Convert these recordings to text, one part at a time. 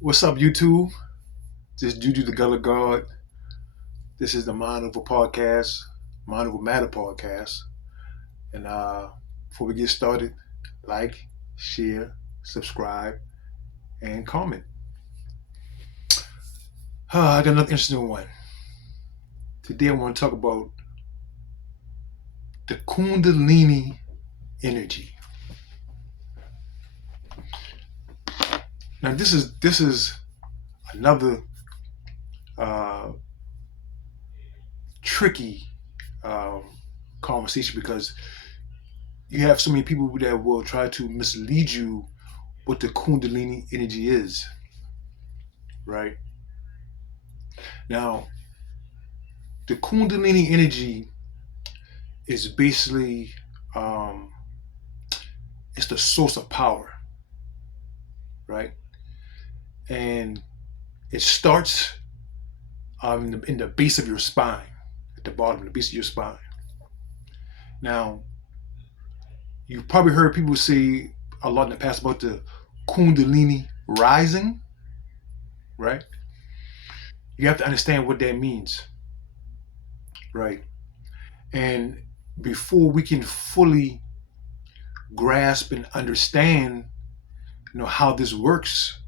What's up, YouTube? This is Juju the Gullah God. This is the Mind Over Podcast, Mind Over Matter Podcast. And before we get started, like, share, subscribe, and comment. I got another interesting one. Today I want to talk about the Kundalinì Energy. Now this is another uh, tricky um, conversation because you have so many people that will try to mislead you what the Kundalini energy is, right? Now, the Kundalini energy is basically um, it's the source of power, right? And it starts in the base of your spine, at the bottom, the base of your spine. Now, you've probably heard people say a lot in the past about the Kundalini rising, right? You have to understand what that means, right? And before we can fully grasp and understand, how this works,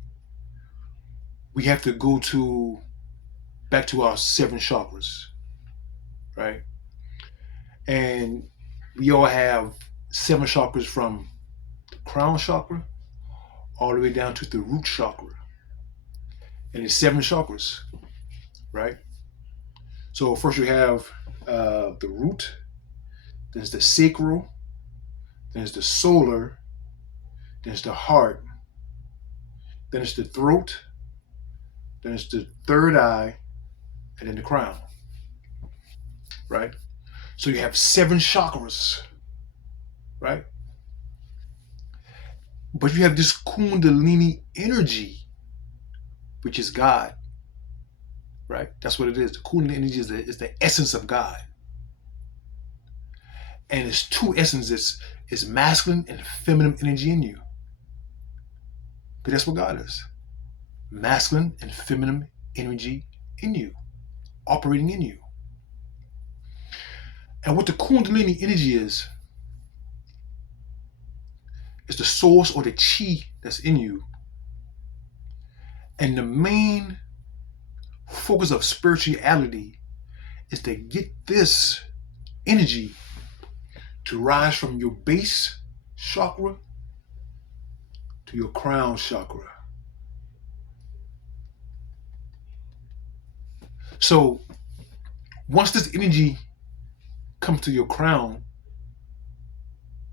we have to go to back to our seven chakras, right? And we all have seven chakras from the crown chakra all the way down to the root chakra. And it's seven chakras, right? So first you have the root, then it's the sacral, then it's the solar, then it's the heart, then it's the throat, then it's the third eye, and then the crown, right? So you have seven chakras, right? But you have this Kundalini energy, which is God, right? That's what it is. The Kundalini energy is the essence of God. And it's two essences. It's masculine and feminine energy in you. Because that's what God is. Masculine and feminine energy in you, operating in you. And what the Kundalini energy is the source or the chi that's in you. And the main focus of spirituality is to get this energy to rise from your base chakra to your crown chakra. So once this energy comes to your crown,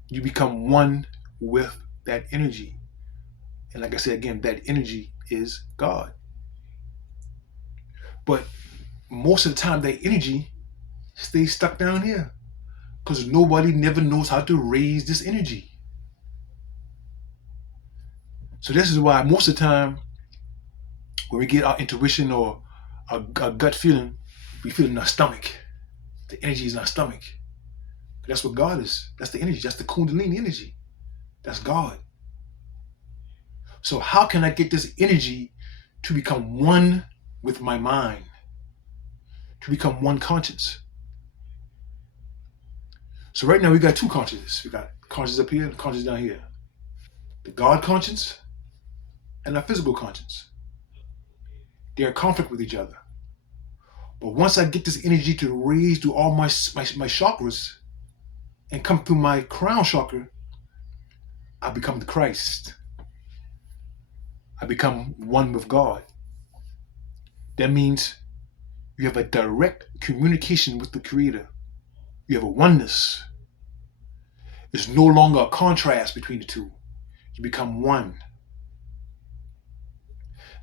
you become one with that energy. And like I said again, that energy is God. But most of the time, that energy stays stuck down here because nobody never knows how to raise this energy. So this is why most of the time when we get our intuition or our gut feeling, we feel it in our stomach. The energy is in our stomach. That's what God is. That's the energy. That's the Kundalini energy. That's God. So how can I get this energy to become one with my mind? To become one conscience? So right now we got two consciousness. We got conscience up here and conscience down here. The God conscience and our physical conscience. They're in conflict with each other. But once I get this energy to raise to all my chakras and come through my crown chakra, I become the Christ. I become one with God. That means you have a direct communication with the Creator. You have a oneness. There's no longer a contrast between the two. You become one.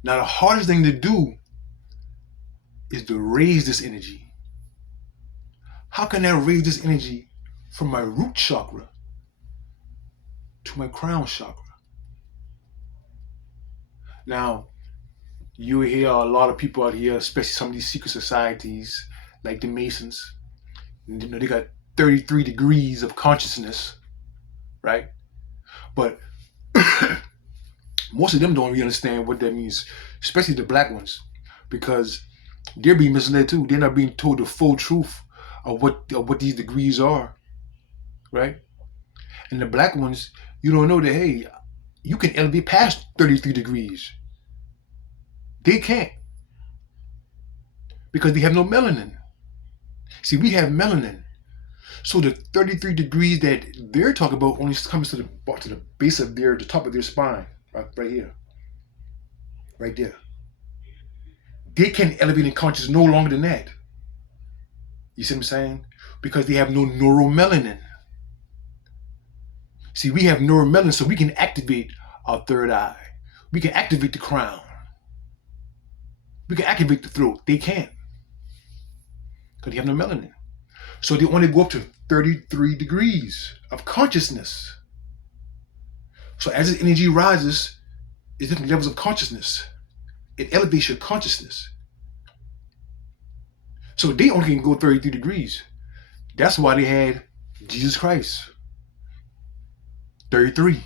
Now, the hardest thing to do is to raise this energy. How can I raise this energy from my root chakra to my crown chakra? Now, you hear a lot of people out here, especially some of these secret societies, like the Masons. They got 33 degrees of consciousness, right? But Most of them don't really understand what that means, especially the black ones, because they're being misled too. They're not being told the full truth of what these degrees are, right? And the black ones, you don't know that, hey, you can elevate past 33 degrees. They can't because they have no melanin. See, we have melanin. So the 33 degrees that they're talking about only comes to the base of the top of their spine, right here, right there. They can elevate in consciousness no longer than that. You see what I'm saying? Because they have no neuromelanin. See, we have neuromelanin, so we can activate our third eye. We can activate the crown. We can activate the throat. They can't because they have no melanin. So they only go up to 33 degrees of consciousness. So as this energy rises, it's different levels of consciousness. It elevates your consciousness. So they only can go 33 degrees. That's why they had Jesus Christ. 33.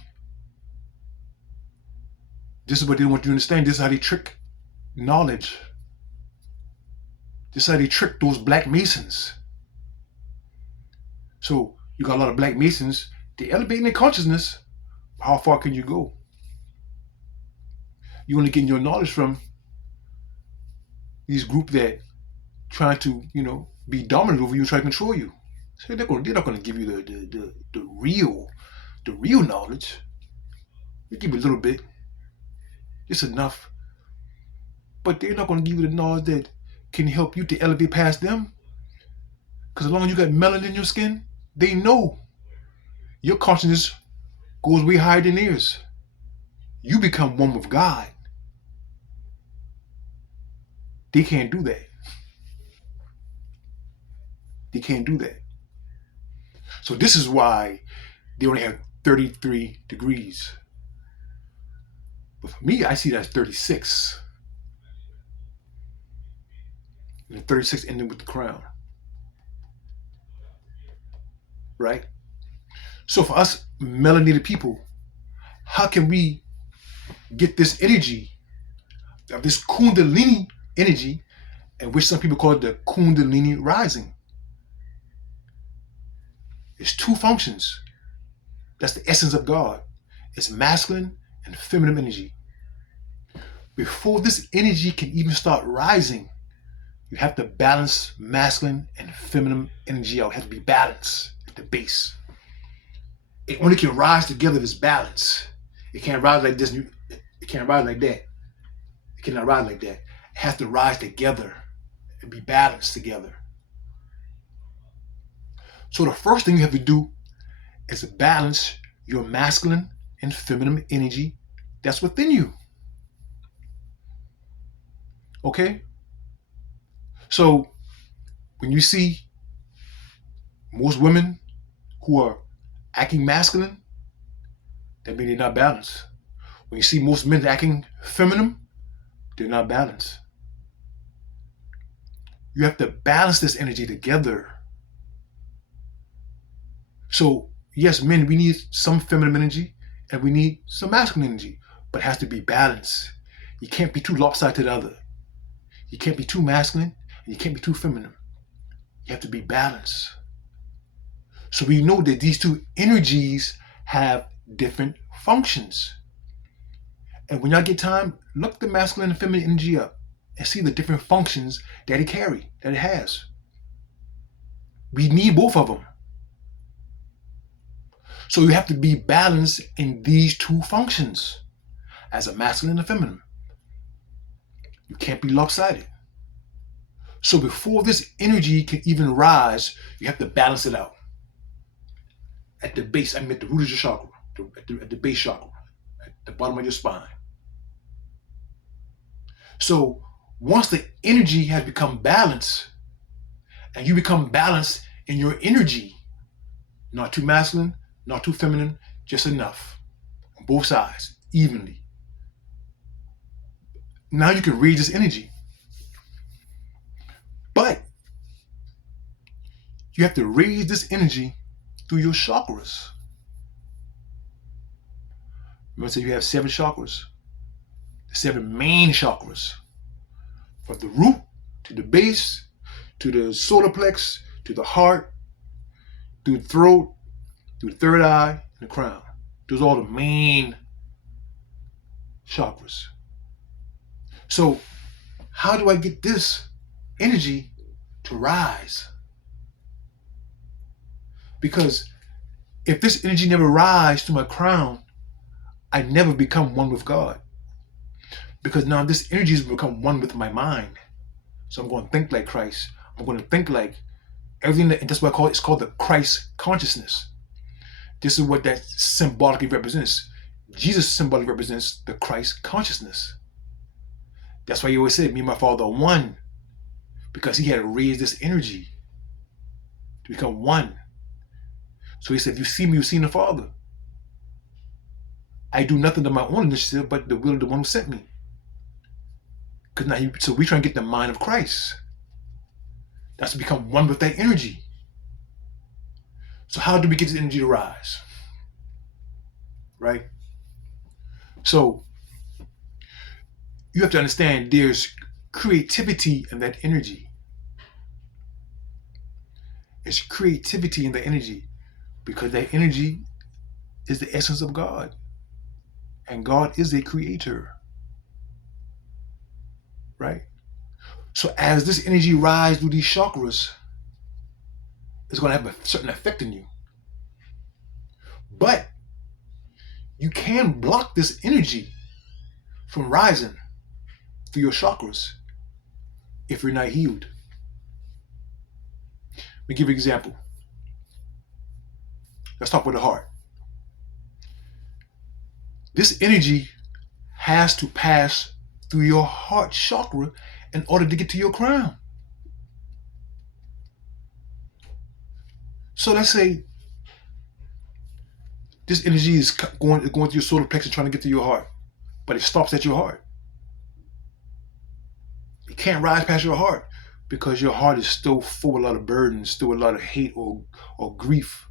This is what they want you to understand. This is how they trick knowledge. This is how they trick those black masons. So you got a lot of black masons. They're elevating their consciousness. How far can you go? You only getting your knowledge from these group that trying to, be dominant over you and try to control you. So they're not going to give you the real knowledge. They give you a little bit, just enough. But they're not going to give you the knowledge that can help you to elevate past them. Because as long as you got melanin in your skin, they know your consciousness goes way higher than theirs. You become one with God. They can't do that. They can't do that. So this is why they only have 33 degrees. But for me, I see that as 36. And 36 ending with the crown. Right? So for us melanated people, how can we get this energy, of this Kundalini energy, and which some people call it the Kundalini rising? It's two functions. That's the essence of God. It's masculine and feminine energy. Before this energy can even start rising, you have to balance masculine and feminine energy out. It has to be balanced at the base. It only can rise together if it's balanced. It can't rise like this. It can't rise like that. It cannot rise like that. It has to rise together and be balanced together. So the first thing you have to do is balance your masculine and feminine energy that's within you. Okay? So when you see most women who are acting masculine, that means they're not balanced. When you see most men acting feminine, they're not balanced. You have to balance this energy together. So yes, men, we need some feminine energy and we need some masculine energy, but it has to be balanced. You can't be too lopsided to the other. You can't be too masculine and you can't be too feminine. You have to be balanced. So we know that these two energies have different functions. And when y'all get time, look the masculine and feminine energy up and see the different functions that it has. We need both of them. So you have to be balanced in these two functions as a masculine and a feminine. You can't be lopsided. So before this energy can even rise, you have to balance it out. At the base, at the root of your chakra, at the base chakra, at the bottom of your spine. So once the energy has become balanced, and you become balanced in your energy, not too masculine, not too feminine, just enough, on both sides, evenly. Now you can raise this energy. But you have to raise this energy through your chakras. Remember, I said you have 7 chakras. The 7 main chakras, from the root to the base, to the solar plex, to the heart, through the throat, through the third eye, and the crown. Those are all the main chakras. So how do I get this energy to rise? Because if this energy never rises to my crown, I never become one with God. Because now this energy has become one with my mind. So I'm going to think like Christ. I'm going to think like everything that, and that's what I call it. It's called the Christ consciousness. This is what that symbolically represents. Jesus symbolically represents the Christ consciousness. That's why he always said, me and my Father are one. Because he had to raise this energy to become one. So he said, if you see me, you've seen the Father. I do nothing of my own initiative, but the will of the one who sent me. So we try and get the mind of Christ. That's to become one with that energy. So how do we get this energy to rise? Right? So you have to understand there's creativity in that energy. It's creativity in the energy because that energy is the essence of God. And God is a creator. Right? So as this energy rises through these chakras, it's going to have a certain effect in you. But you can block this energy from rising through your chakras if you're not healed. Let me give you an example. Let's talk with the heart. This energy has to pass through your heart chakra in order to get to your crown. So let's say this energy is going through your solar plexus trying to get to your heart, but it stops at your heart. It can't rise past your heart because your heart is still full of a lot of burdens, still a lot of hate or grief,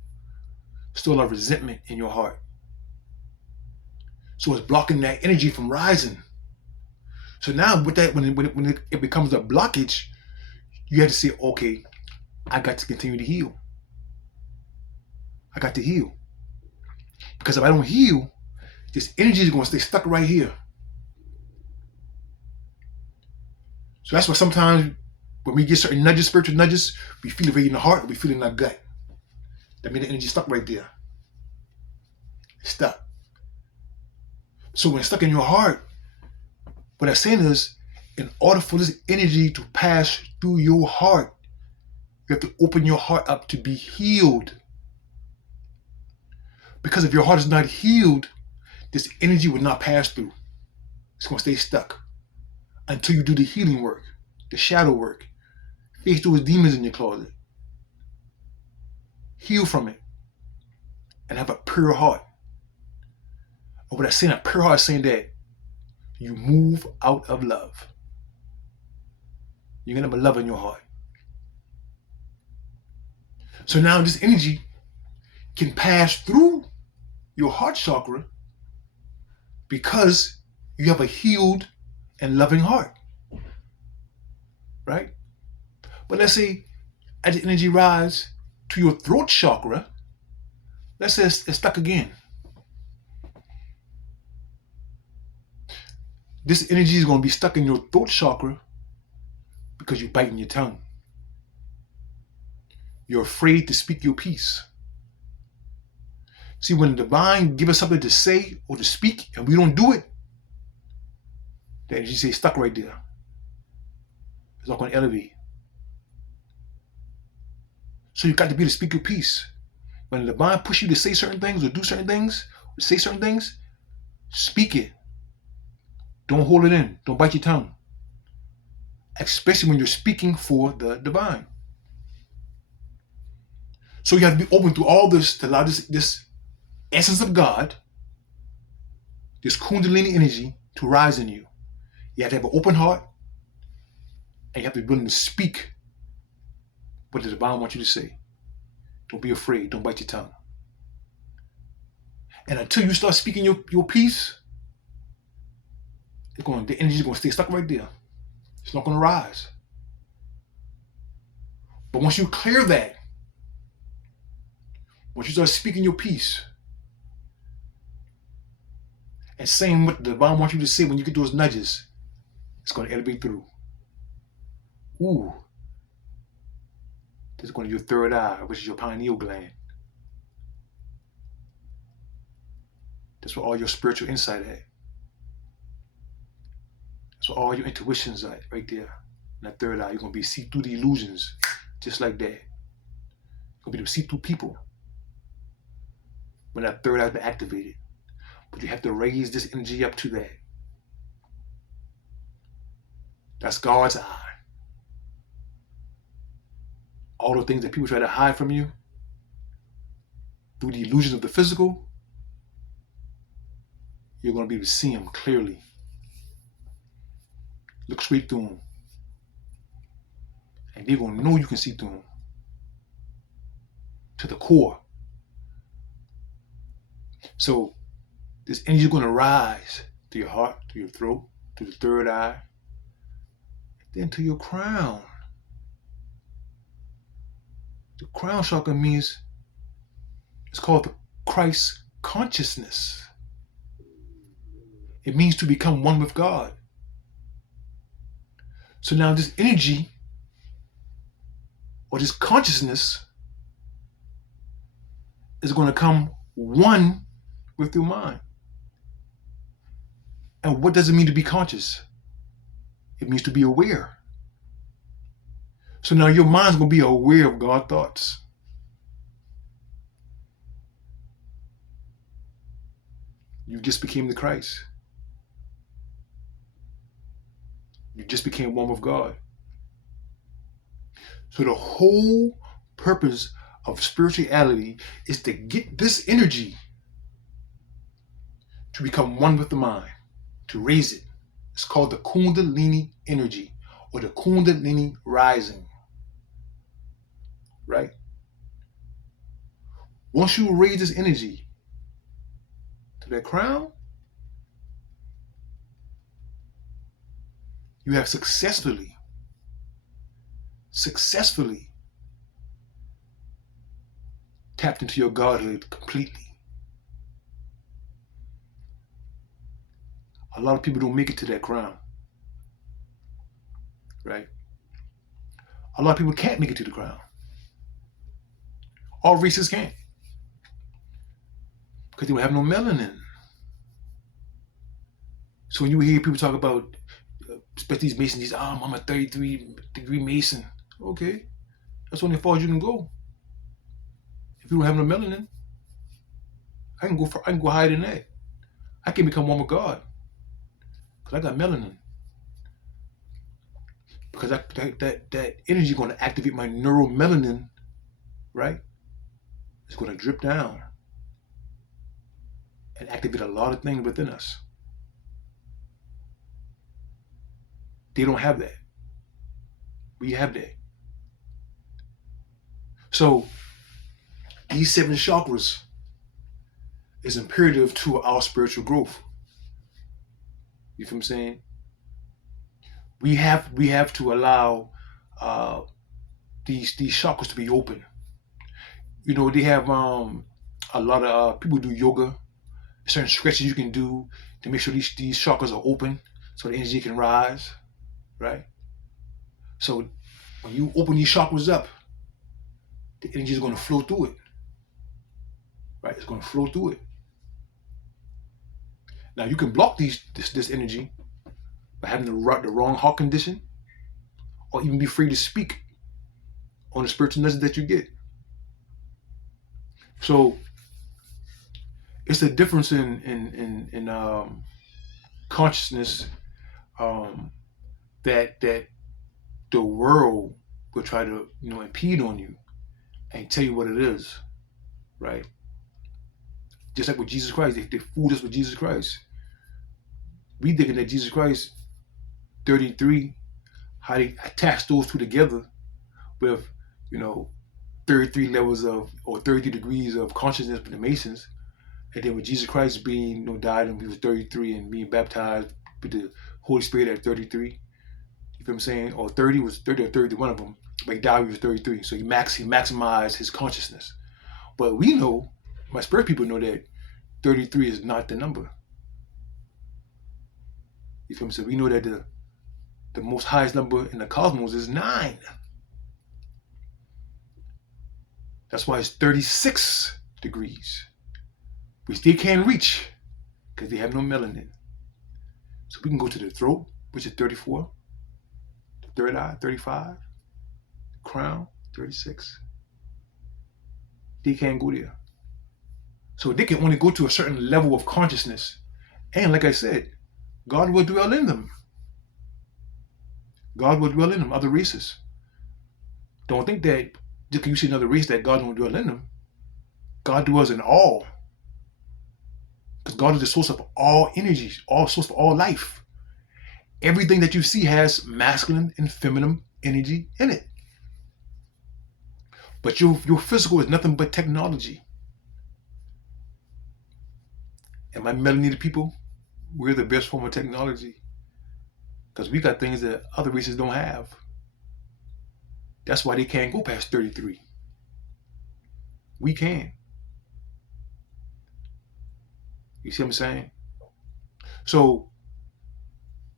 still a lot of resentment in your heart. So it's blocking that energy from rising. So now with that, when it becomes a blockage, you have to say, okay, I got to continue to heal. I got to heal. Because if I don't heal, this energy is going to stay stuck right here. So that's why sometimes when we get certain nudges, spiritual nudges, we feel it right in the heart or we feel it in our gut. That means the energy is stuck right there. It's stuck. So when it's stuck in your heart, what I'm saying is, in order for this energy to pass through your heart, you have to open your heart up to be healed. Because if your heart is not healed, this energy will not pass through. It's going to stay stuck until you do the healing work, the shadow work. Face those demons in your closet. Heal from it. And have a pure heart. And what I'm saying, a pure heart is saying that you move out of love. You're going to have love in your heart. So now this energy can pass through your heart chakra because you have a healed and loving heart. Right? But let's say as the energy rises to your throat chakra, let's say it's stuck again. This energy is going to be stuck in your throat chakra because you're biting your tongue. You're afraid to speak your piece. See, when the divine gives us something to say or to speak and we don't do it, the energy stays stuck right there. It's not going to elevate. So you got to be able to speak your piece. When the divine pushes you to say certain things or do certain things, or say certain things, speak it. Don't hold it in. Don't bite your tongue. Especially when you're speaking for the divine. So you have to be open to all this to allow this essence of God, this Kundalini energy to rise in you. You have to have an open heart and you have to be willing to speak what the divine wants you to say. Don't be afraid. Don't bite your tongue. And until you start speaking your piece the energy is going to stay stuck right there. It's not going to rise. But once you clear that, once you start speaking your peace and saying what the divine wants you to say when you get those nudges, it's going to elevate through. Ooh. This is going to your third eye, which is your pineal gland. That's where all your spiritual insight at. That's where all your intuitions are right there. In that third eye, you're going to be see through the illusions, just like that. You're going to be able to see through people when that third eye has been activated. But you have to raise this energy up to that. That's God's eye. All the things that people try to hide from you through the illusions of the physical, you're going to be able to see them clearly. Look straight through them. And they're going to know you can see through them. To the core. So this energy is going to rise to your heart, to your throat, to the third eye, then to your crown. The crown chakra means, it's called the Christ consciousness. It means to become one with God. So now this energy, or this consciousness, is going to come one with your mind. And what does it mean to be conscious? It means to be aware. So now your mind's going to be aware of God's thoughts. You just became the Christ. You just became one with God. So the whole purpose of spirituality is to get this energy to become one with the mind, to raise it. It's called the Kundalinì Energy, or the Kundalinì rising. Right? Once you raise this energy to that crown, you have successfully tapped into your godhood completely. A lot of people don't make it to that crown. Right? A lot of people can't make it to the crown. All races can't. Because they don't have no melanin. So when you hear people talk about, especially these Masons, I'm a 33-degree Mason. Okay. That's only as far as you can go. If you don't have no melanin, I can go higher than that. I can become one with God. Because I got melanin. Because that energy is going to activate my neuromelanin, right? It's going to drip down and activate a lot of things within us. They don't have that. We have that. So these 7 chakras is imperative to our spiritual growth. You feel what I'm saying? We have to allow these chakras to be open. You know, they have a lot of people do yoga, certain stretches you can do to make sure these chakras are open so the energy can rise, right? So when you open these chakras up, the energy is going to flow through it, right? It's going to flow through it. Now you can block this energy by having the wrong heart condition, or even be free to speak on the spiritual message that you get. So it's the difference in consciousness that the world will try to impede on you and tell you what it is, right? Just like with Jesus Christ, they fooled us with Jesus Christ. We thinking that Jesus Christ 33, how they attach those two together with 33 levels of, or 33 degrees of consciousness for the Masons. And then with Jesus Christ being died when he was 33 and being baptized with the Holy Spirit at 33. You feel what I'm saying? Or 30 was 30 or 30, one of them. But he died when he was 33. So he maximized his consciousness. But we know, my spirit people know that 33 is not the number. You feel me? So we know that the most highest number in the cosmos is 9. That's why it's 36 degrees, which they can't reach because they have no melanin. So we can go to the throat, which is 34, the third eye, 35, the crown, 36. They can't go there. So they can only go to a certain level of consciousness. And like I said, God will dwell in them. God will dwell in them, other races. Don't think that just because you see another race that God won't dwell in them. God dwells in all. Because God is the source of all energies, all source of all life. Everything that you see has masculine and feminine energy in it. But your physical is nothing but technology. And my melanated people, we're the best form of technology. Because we got things that other races don't have. That's why they can't go past 33. We can. You see what I'm saying? So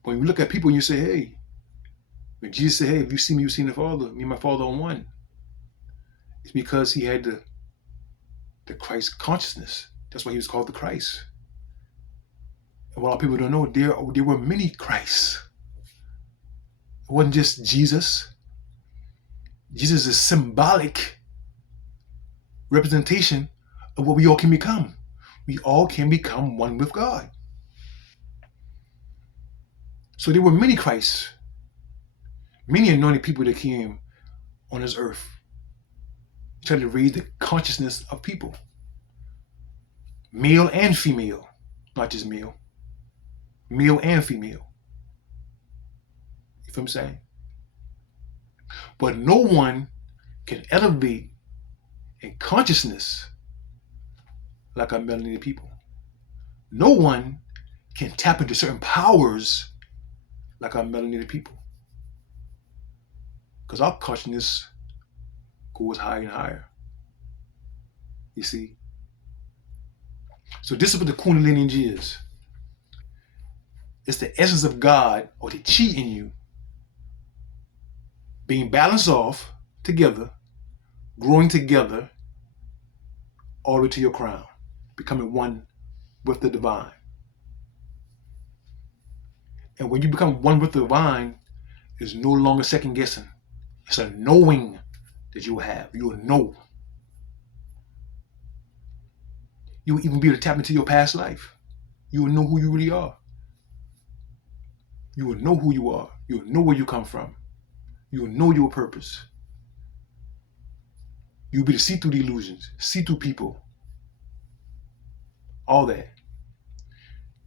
when you look at people and you say, hey, when Jesus said, hey, if you see me, you've seen the Father, me and my Father are one. It's because he had the Christ consciousness. That's why he was called the Christ. And what a lot of people don't know, there were many Christs. It wasn't just Jesus. Jesus is symbolic representation of what we all can become. We all can become one with God. So there were many Christs, many anointed people that came on this earth, trying to raise the consciousness of people, male and female, not just male and female. You feel what I'm saying? But no one can elevate in consciousness like our melanated people. No one can tap into certain powers like our melanated people. Because our consciousness goes higher and higher. You see? So this is what the Kundalinì Energy is. It's the essence of God, or the chi in you, being balanced off together, growing together, all the way to your crown, becoming one with the divine. And when you become one with the divine, it's no longer second guessing. It's a knowing that you will have. You will know. You will even be able to tap into your past life. You will know who you really are. You will know who you are. You will know where you come from. You will know your purpose. You'll be able to see through the illusions, see through people. All that.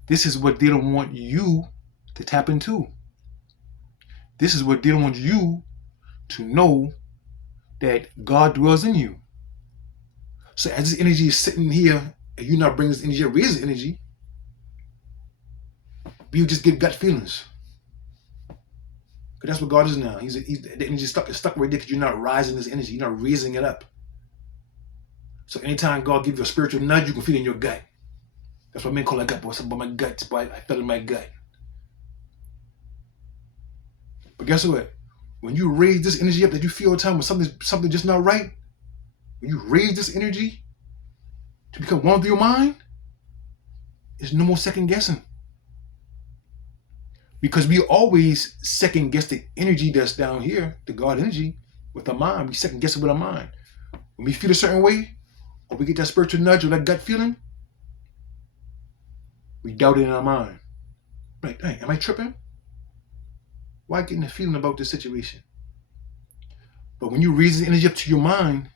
This is what they don't want you to tap into. This is what they don't want you to know, that God dwells in you. So as this energy is sitting here, and you're not bringing this energy, raise this energy, you just get gut feelings. Because that's what God is now. He's the energy is stuck right there because you're not rising this energy. You're not raising it up. So anytime God gives you a spiritual nudge, you can feel it in your gut. That's what men call a gut. What's about my gut? Boy, I felt in my gut. But guess what? When you raise this energy up that you feel all the time when something just not right, when you raise this energy to become one with your mind, there's no more second guessing. Because we always second guess the energy that's down here, the God energy, with our mind. We second guess it with our mind. When we feel a certain way, or we get that spiritual nudge or that gut feeling, we doubt it in our mind. Like, dang, am I tripping? Why getting a feeling about this situation? But when you raise the energy up to your mind,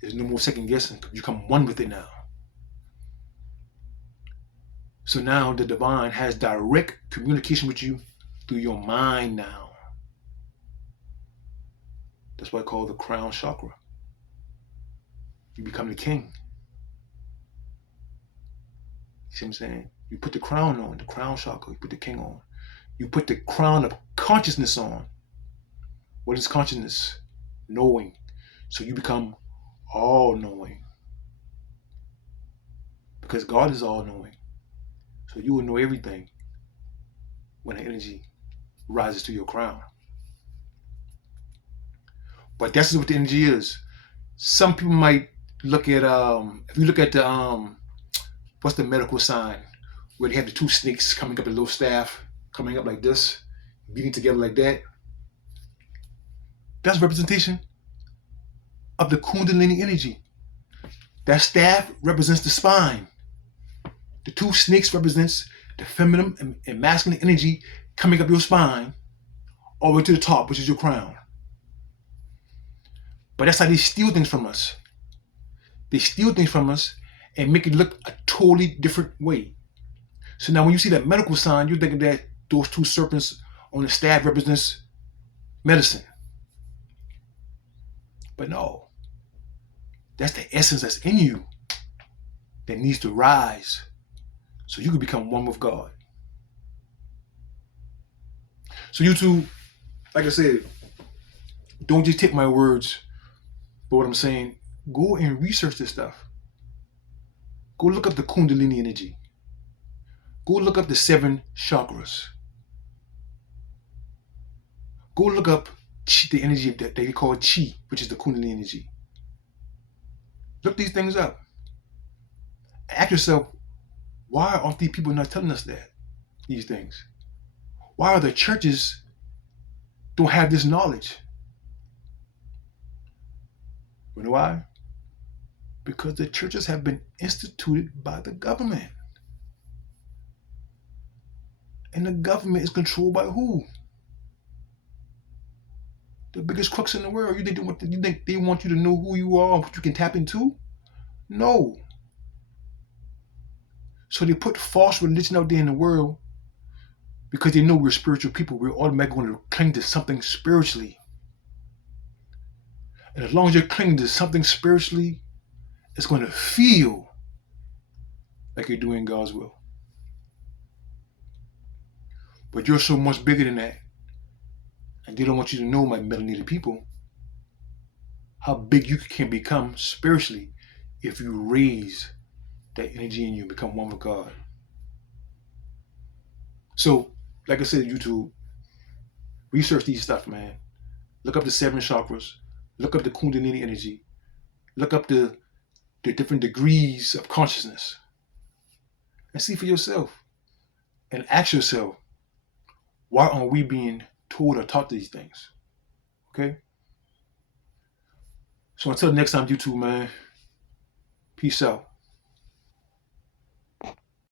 there's no more second guessing. You become one with it now. So now the divine has direct communication with you through your mind now. That's why I call it the crown chakra. You become the king. You see what I'm saying? You put the crown on, the crown chakra, you put the king on. You put the crown of consciousness on. What is consciousness? Knowing. So you become all knowing. Because God is all knowing. So you will know everything when the energy rises to your crown. But that's what the energy is. Some people might look at if you look at the what's the medical sign where they have the two snakes coming up, a little staff coming up like this, beating together like that. That's representation of the Kundalini energy. That staff represents the spine. The two snakes represents the feminine and masculine energy coming up your spine all the way to the top, which is your crown. But that's how they steal things from us. They steal things from us and make it look a totally different way. So now when you see that medical sign, you're thinking that those two serpents on the staff represents medicine. But no. That's the essence that's in you that needs to rise so you can become one with God. So YouTube, like I said, don't just take my words for what I'm saying. Go and research this stuff. Go look up the Kundalini energy. Go look up the 7 chakras. Go look up the energy that they call chi, which is the Kundalini energy. Look these things up. Ask yourself, why aren't these people not telling us these things? Why are the churches don't have this knowledge? You know why? Because the churches have been instituted by the government. And the government is controlled by who? The biggest crooks in the world. You think they want you to know who you are and what you can tap into? No. So they put false religion out there in the world because they know we're spiritual people. We're automatically going to cling to something spiritually. And as long as you're clinging to something spiritually, it's going to feel like you're doing God's will. But you're so much bigger than that. And they don't want you to know, my melanated people, how big you can become spiritually if you raise that energy in you and become one with God. So, like I said, YouTube, research these stuff, man. Look up the 7 chakras. Look up the Kundalini energy. Look up the different degrees of consciousness. And see for yourself. And ask yourself, why aren't we being told or taught these things? Okay? So until next time, YouTube, man, peace out.